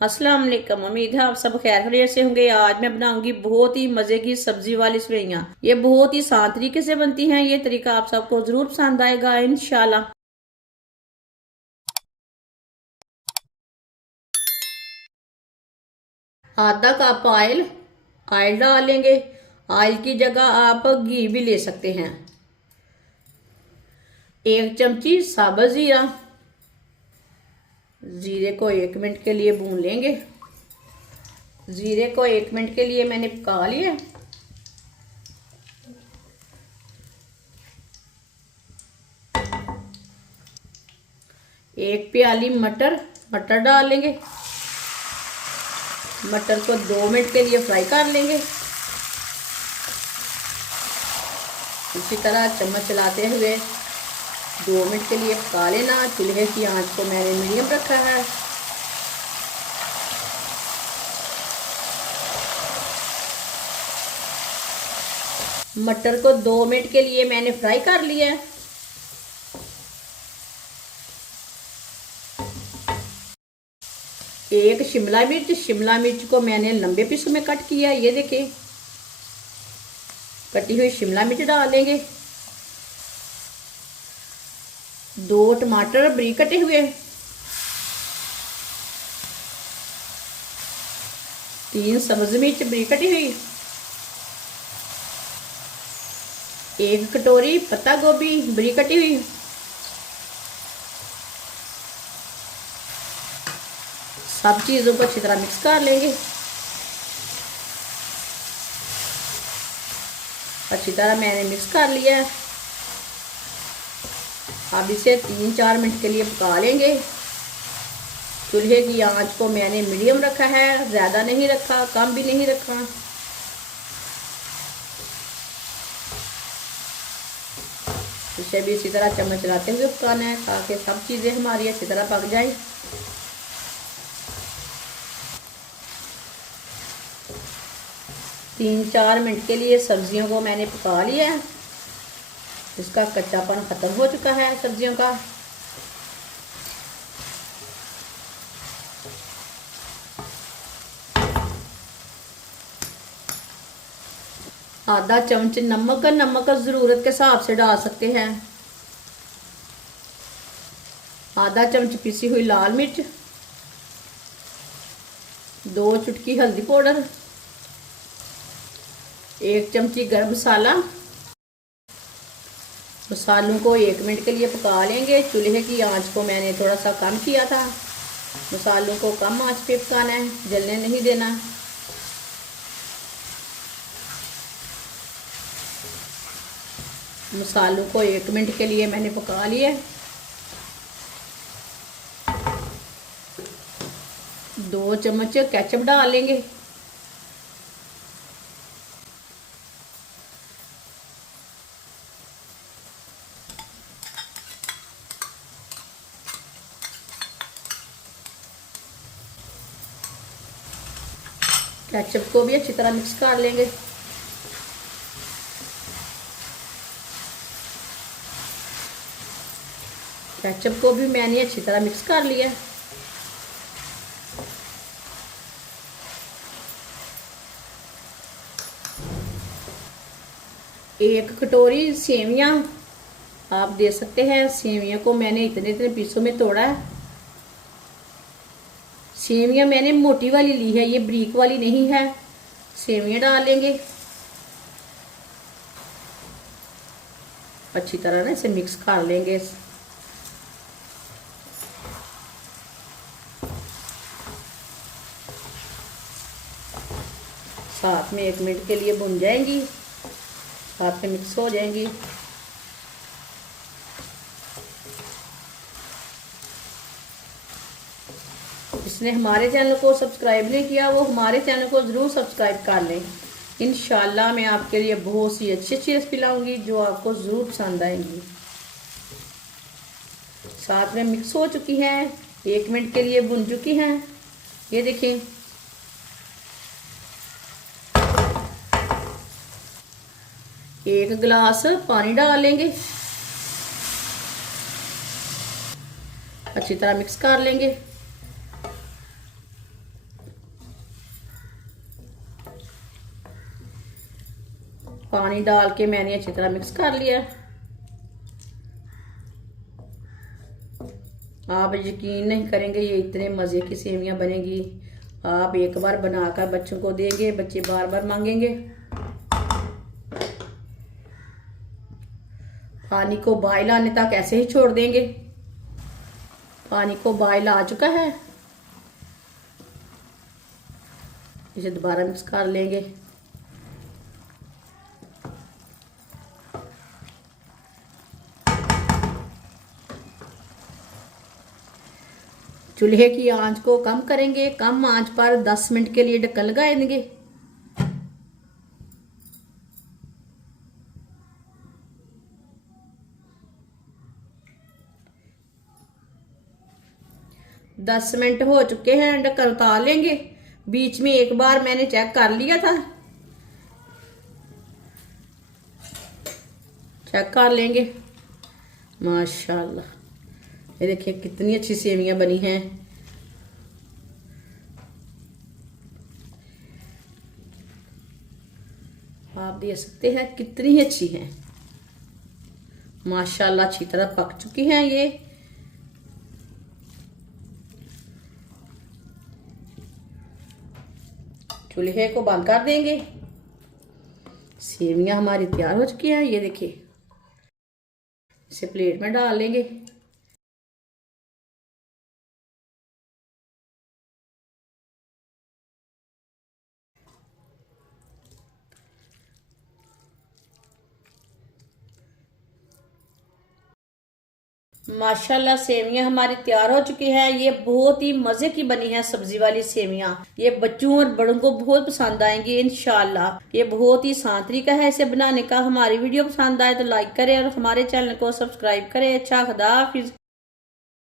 अस्सलाम वालेकुम। उम्मीद है आप सब खैर खैरियत से होंगे। आज मैं बनाऊंगी बहुत ही मजे की सब्जी वाली सेवइयां। ये बहुत ही आसान तरीके से बनती हैं। ये तरीका आप सबको जरूर पसंद आएगा इंशाल्लाह। आधा कप ऑयल डालेंगे। ऑयल की जगह आप घी भी ले सकते हैं। एक चमची साबुत जीरा। जीरे को 1 मिनट के लिए भून लेंगे। जीरे को 1 मिनट के लिए मैंने पका लिया। एक प्याली मटर डाल लेंगे। मटर को 2 मिनट के लिए फ्राई कर लेंगे। इसी तरह चम्मच चलाते हुए 2 मिनट के लिए पका लेना। चूल्हे की आंच को मैंने मीडियम रखा है। मटर को 2 मिनट के लिए मैंने फ्राई कर लिया है। एक शिमला मिर्च को मैंने लंबे पीसों में कट किया। ये देखिए, कटी हुई शिमला मिर्च डाल लेंगे। 2 टमाटर बारीक कटे हुए। 3 सब्ज मिर्च बारीक कटी हुई। 1 कटोरी पत्ता गोभी बारीक कटी हुई। सब चीज़ों को अच्छी तरह मिक्स कर लेंगे। अच्छी तरह मैंने मिक्स कर लिया है। अब इसे 3-4 मिनट के लिए पका लेंगे। चूल्हे की आंच को मैंने मीडियम रखा है, ज़्यादा नहीं रखा, कम भी नहीं रखा। इसे भी इसी तरह चम्मच चलाते हुए पकाना है ताकि सब चीज़ें हमारी अच्छी तरह पक जाए। तीन 4 मिनट के लिए सब्जियों को मैंने पका लिया है। इसका कच्चापन ख़त्म हो चुका है सब्जियों का। आधा चम्मच नमक ज़रूरत के हिसाब से डाल सकते हैं। आधा चम्मच पिसी हुई लाल मिर्च। 2 चुटकी हल्दी पाउडर। 1 चमची गरम मसाला। मसालों को 1 मिनट के लिए पका लेंगे। चूल्हे की आंच को मैंने थोड़ा सा कम किया था। मसालों को कम आंच पे पकाना है, जलने नहीं देना। मसालों को 1 मिनट के लिए मैंने पका लिया। 2 चम्मच केचप डाल लेंगे। केचप को भी अच्छी तरह मिक्स कर लेंगे। केचप को भी मैंने अच्छी तरह मिक्स कर लिया। एक कटोरी सेवियां आप दे सकते हैं। सेवियां को मैंने इतने इतने पीसों में तोड़ा है। सेवियां मैंने मोटी वाली ली है, ये बारीक वाली नहीं है। सेवियां डाल लेंगे। अच्छी तरह ना इसे मिक्स कर लेंगे। साथ में 1 मिनट के लिए भुन जाएंगी, साथ में मिक्स हो जाएंगी। जिसने हमारे चैनल को सब्सक्राइब नहीं किया वो हमारे चैनल को ज़रूर सब्सक्राइब कर लें। इंशाल्लाह मैं आपके लिए बहुत सी अच्छी अच्छी रेसिपी लाऊंगी जो आपको ज़रूर पसंद आएंगी। साथ में मिक्स हो चुकी हैं, 1 मिनट के लिए भुन चुकी हैं। ये देखें, एक गिलास पानी डाल लेंगे। अच्छी तरह मिक्स कर लेंगे। पानी डाल के मैंने अच्छी तरह मिक्स कर लिया। आप यकीन नहीं करेंगे ये इतने मज़े की सेवियां बनेगी। आप एक बार बनाकर बच्चों को देंगे, बच्चे बार बार मांगेंगे। पानी को बॉयल आने तक ऐसे ही छोड़ देंगे। पानी को बॉयल आ चुका है, इसे दोबारा मिक्स कर लेंगे। चूल्हे की आंच को कम करेंगे, कम आंच पर 10 मिनट के लिए ढक्कन लगा देंगे। दस मिनट हो चुके हैं, ढक्कन उतार लेंगे। बीच में एक बार मैंने चेक कर लिया था, चेक कर लेंगे। माशाल्लाह, ये देखिए कितनी अच्छी सेवियां बनी हैं। आप देख सकते हैं कितनी अच्छी हैं। माशाल्लाह अच्छी तरह पक चुकी हैं ये। चूल्हे को बंद कर देंगे। सेवियां हमारी तैयार हो चुकी हैं, ये देखिए। इसे प्लेट में डाल लेंगे। माशाल्लाह सेवियां हमारी तैयार हो चुकी हैं। ये बहुत ही मजे की बनी है सब्जी वाली सेवियां। ये बच्चों और बड़ों को बहुत पसंद आएंगी इंशाल्लाह। ये बहुत ही आसान तरीका है इसे बनाने का। हमारी वीडियो पसंद आए तो लाइक करें और हमारे चैनल को सब्सक्राइब करें। अच्छा, खुदा हाफिज।